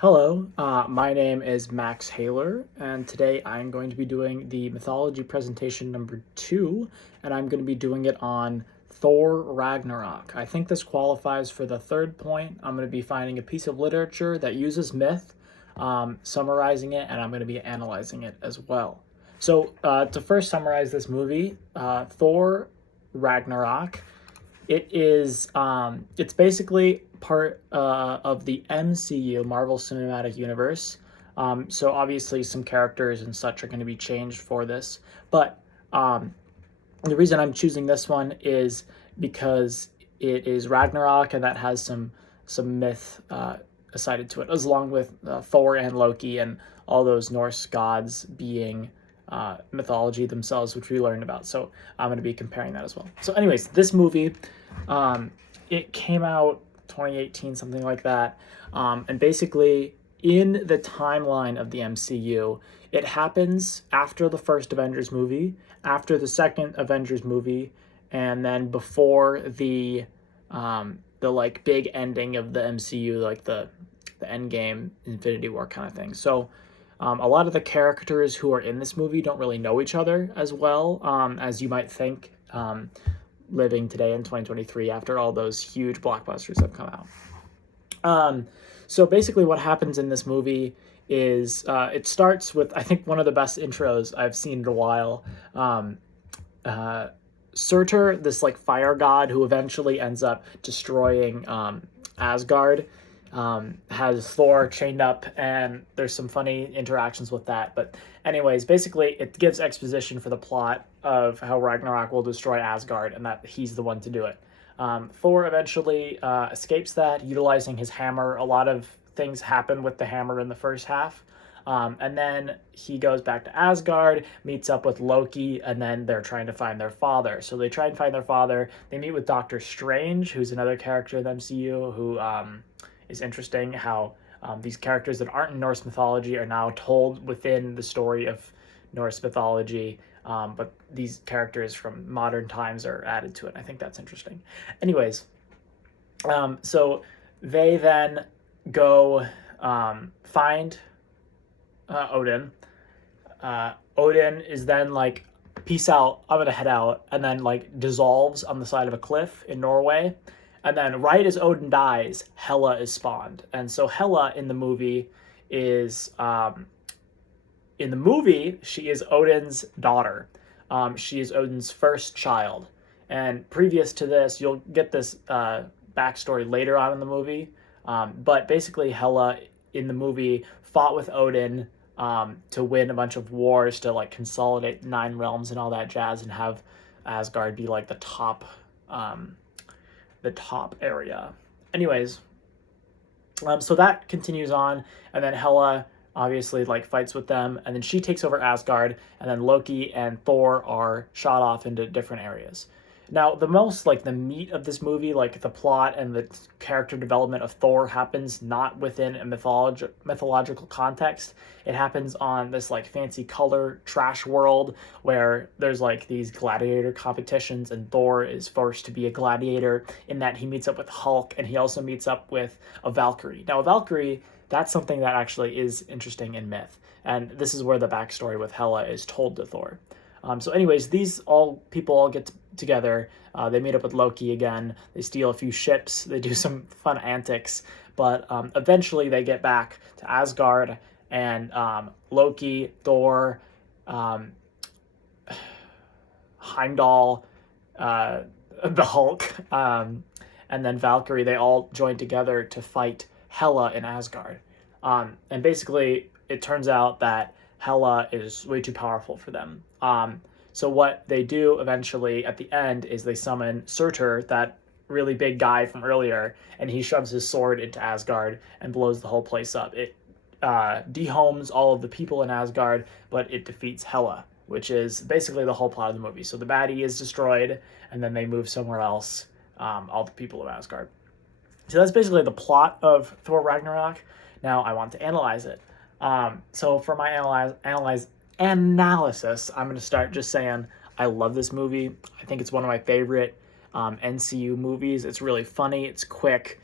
Hello, my name is Max Haler, and today I'm going to be doing the Mythology Presentation number 2, and I'm going to be doing it on Thor Ragnarok. I think this qualifies for the third point. I'm going to be finding a piece of literature that uses myth, summarizing it, and I'm going to be analyzing it as well. So, to first summarize this movie, Thor Ragnarok, it's basically part of the MCU, Marvel Cinematic Universe. So obviously some characters and such are going to be changed for this, but the reason I'm choosing this one is because it is Ragnarok, and that has some myth cited to it, as along with Thor and Loki and all those Norse gods being mythology themselves, which we learned about. So I'm going to be comparing that as well. So, anyways, this movie, it came out 2018, something like that, and basically in the timeline of the MCU, it happens after the first Avengers movie, after the second Avengers movie, and then before the like big ending of the MCU, like the end game, Infinity War kind of thing. So a lot of the characters who are in this movie don't really know each other as well as you might think, living today in 2023 after all those huge blockbusters have come out. So basically what happens in this movie is it starts with, I think, one of the best intros I've seen in a while. Surtur, this like fire god who eventually ends up destroying Asgard, has Thor chained up, and there's some funny interactions with that. But anyways, basically it gives exposition for the plot of how Ragnarok will destroy Asgard and that he's the one to do it. Thor eventually escapes that, utilizing his hammer. A lot of things happen with the hammer in the first half. And then he goes back to Asgard, meets up with Loki, and then they're trying to find their father. So they try and find their father. They meet with Doctor Strange, who's another character in the MCU, who is interesting how these characters that aren't in Norse mythology are now told within the story of Norse mythology, but these characters from modern times are added to it. I think that's interesting. Anyways, so they then go find Odin. Odin is then like, peace out, I'm gonna head out, and then like dissolves on the side of a cliff in Norway. And then right as Odin dies, Hela is spawned. And so Hela in the movie is she is Odin's daughter. She is Odin's first child. And previous to this, you'll get this backstory later on in the movie. But basically Hela in the movie fought with Odin to win a bunch of wars, to like consolidate 9 realms and all that jazz, and have Asgard be like the top area. Anyways, so that continues on, and then Hela obviously like fights with them, and then she takes over Asgard, and then Loki and Thor are shot off into different areas. Now, the most, like, the meat of this movie, like the plot and the character development of Thor, happens not within a mythological context. It happens on this, like, fancy color trash world where there's, like, these gladiator competitions, and Thor is forced to be a gladiator in that he meets up with Hulk, and he also meets up with a Valkyrie. Now, a Valkyrie, that's something that actually is interesting in myth, and this is where the backstory with Hela is told to Thor. So anyways, these people all get together. They meet up with Loki again. They steal a few ships. They do some fun antics. But eventually they get back to Asgard, and Loki, Thor, Heimdall, the Hulk, and then Valkyrie, they all join together to fight Hela in Asgard. And basically, it turns out that Hela is way too powerful for them. So what they do eventually at the end is they summon Surtur, that really big guy from earlier, and he shoves his sword into Asgard and blows the whole place up. It dehomes all of the people in Asgard, but it defeats Hela, which is basically the whole plot of the movie. So the baddie is destroyed, and then they move somewhere else, all the people of Asgard. So that's basically the plot of Thor Ragnarok. Now I want to analyze it. So for my analysis, I'm going to start just saying I love this movie. I think it's one of my favorite NCU movies. It's really funny. It's quick.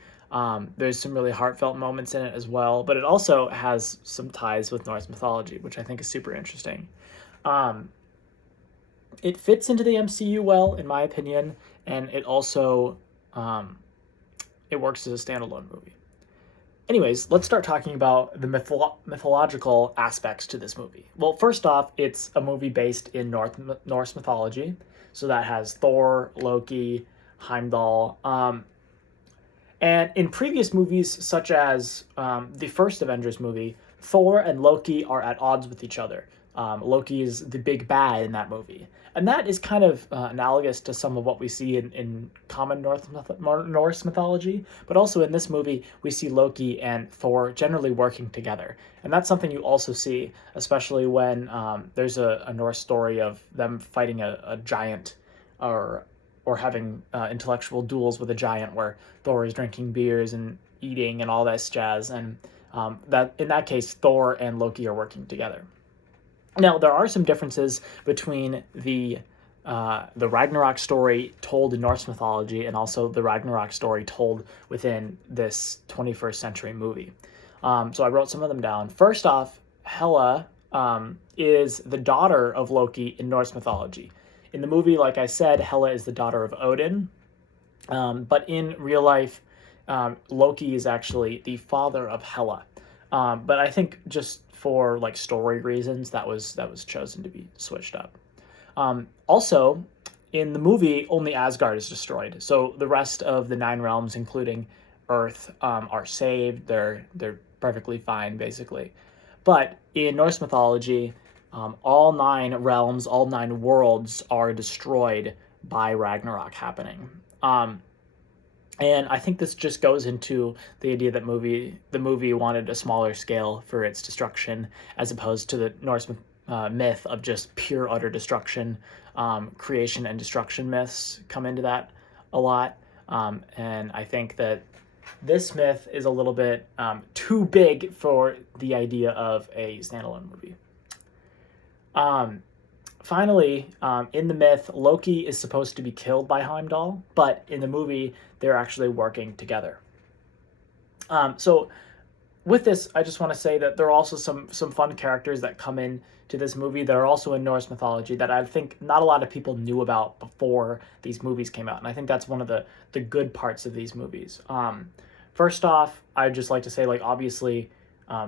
There's some really heartfelt moments in it as well, but it also has some ties with Norse mythology, which I think is super interesting. Um, it fits into the MCU well, in my opinion, and it also it works as a standalone movie. Anyways, let's start talking about the mythological aspects to this movie. Well, first off, it's a movie based in Norse mythology, so that has Thor, Loki, Heimdall. And in previous movies, such as the first Avengers movie, Thor and Loki are at odds with each other. Loki is the big bad in that movie. And that is kind of analogous to some of what we see in common Norse mythology. But also in this movie, we see Loki and Thor generally working together. And that's something you also see, especially when there's a Norse story of them fighting a giant or having intellectual duels with a giant where Thor is drinking beers and eating and all this jazz. And that in that case, Thor and Loki are working together. Now, there are some differences between the Ragnarok story told in Norse mythology and also the Ragnarok story told within this 21st century movie. So I wrote some of them down. First off, Hela is the daughter of Loki in Norse mythology. In the movie, like I said, Hela is the daughter of Odin. But in real life, Loki is actually the father of Hela. But I think just for like story reasons, that was chosen to be switched up. Also, in the movie, only Asgard is destroyed. So the rest of the 9 realms, including Earth, are saved. They're perfectly fine, basically. But in Norse mythology, all 9 realms, all 9 worlds are destroyed by Ragnarok happening. And I think this just goes into the idea that the movie wanted a smaller scale for its destruction, as opposed to the Norse myth of just pure utter destruction. Creation and destruction myths come into that a lot, and I think that this myth is a little bit too big for the idea of a standalone movie. Finally, in the myth, Loki is supposed to be killed by Heimdall, but in the movie, they're actually working together. So with this, I just want to say that there are also some fun characters that come in to this movie that are also in Norse mythology that I think not a lot of people knew about before these movies came out. And I think that's one of the good parts of these movies. First off, I'd just like to say, like, obviously,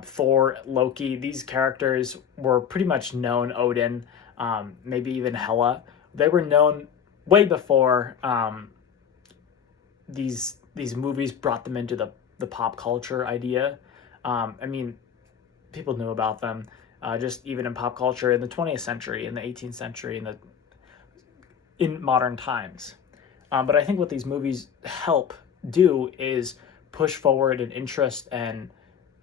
Thor, Loki, these characters were pretty much known. Odin, maybe even Hela. They were known way before these movies brought them into the pop culture idea. I mean, people knew about them just even in pop culture in the 20th century, in the 18th century, in modern times. But I think what these movies help do is push forward an interest and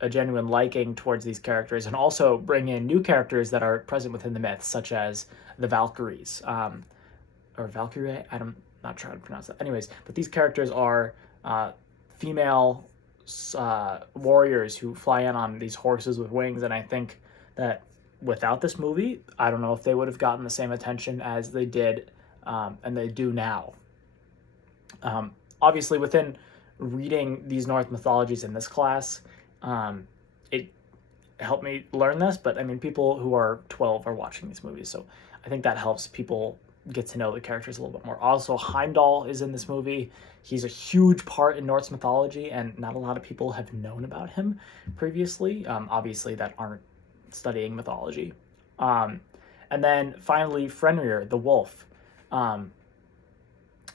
a genuine liking towards these characters, and also bring in new characters that are present within the myth, such as the Valkyries, or Valkyrie. I'm not sure how to pronounce that. Anyways, but these characters are female warriors who fly in on these horses with wings, and I think that without this movie, I don't know if they would have gotten the same attention as they did, and they do now. Obviously, within reading these Norse mythologies in this class, it helped me learn this, but I mean, people who are 12 are watching these movies, so I think that helps people get to know the characters a little bit more. Also, Heimdall is in this movie. He's a huge part in Norse mythology, and not a lot of people have known about him previously, obviously, that aren't studying mythology. And then finally, Fenrir, the wolf.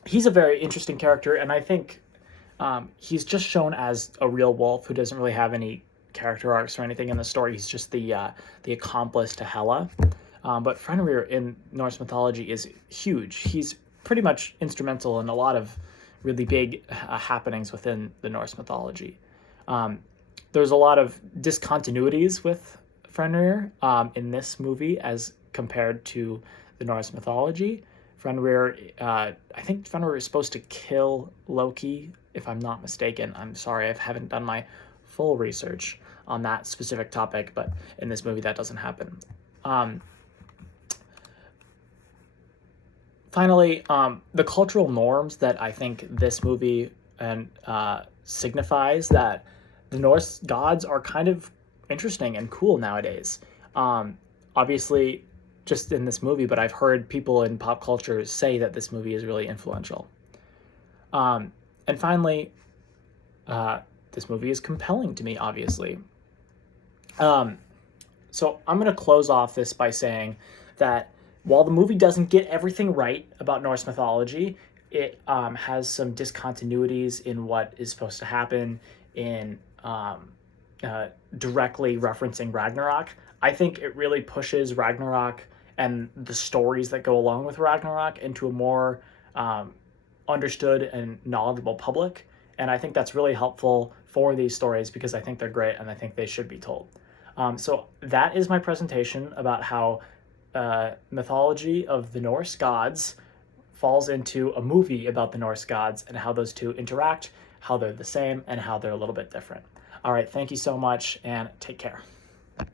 He's a very interesting character, and I think he's just shown as a real wolf who doesn't really have any character arcs or anything in the story. He's just the accomplice to Hela. But Fenrir in Norse mythology is huge. He's pretty much instrumental in a lot of really big happenings within the Norse mythology. There's a lot of discontinuities with Fenrir in this movie as compared to the Norse mythology. Fenrir, I think Fenrir is supposed to kill Loki, if I'm not mistaken. I'm sorry, I haven't done my full research on that specific topic, but in this movie that doesn't happen. Finally, the cultural norms that I think this movie and signifies that the Norse gods are kind of interesting and cool nowadays. Obviously, just in this movie, but I've heard people in pop culture say that this movie is really influential. And finally, this movie is compelling to me, obviously. So I'm going to close off this by saying that while the movie doesn't get everything right about Norse mythology, it has some discontinuities in what is supposed to happen in directly referencing Ragnarok. I think it really pushes Ragnarok and the stories that go along with Ragnarok into a more understood and knowledgeable public. And I think that's really helpful for these stories because I think they're great and I think they should be told. So that is my presentation about how mythology of the Norse gods falls into a movie about the Norse gods and how those two interact, how they're the same, and how they're a little bit different. All right, thank you so much, and take care.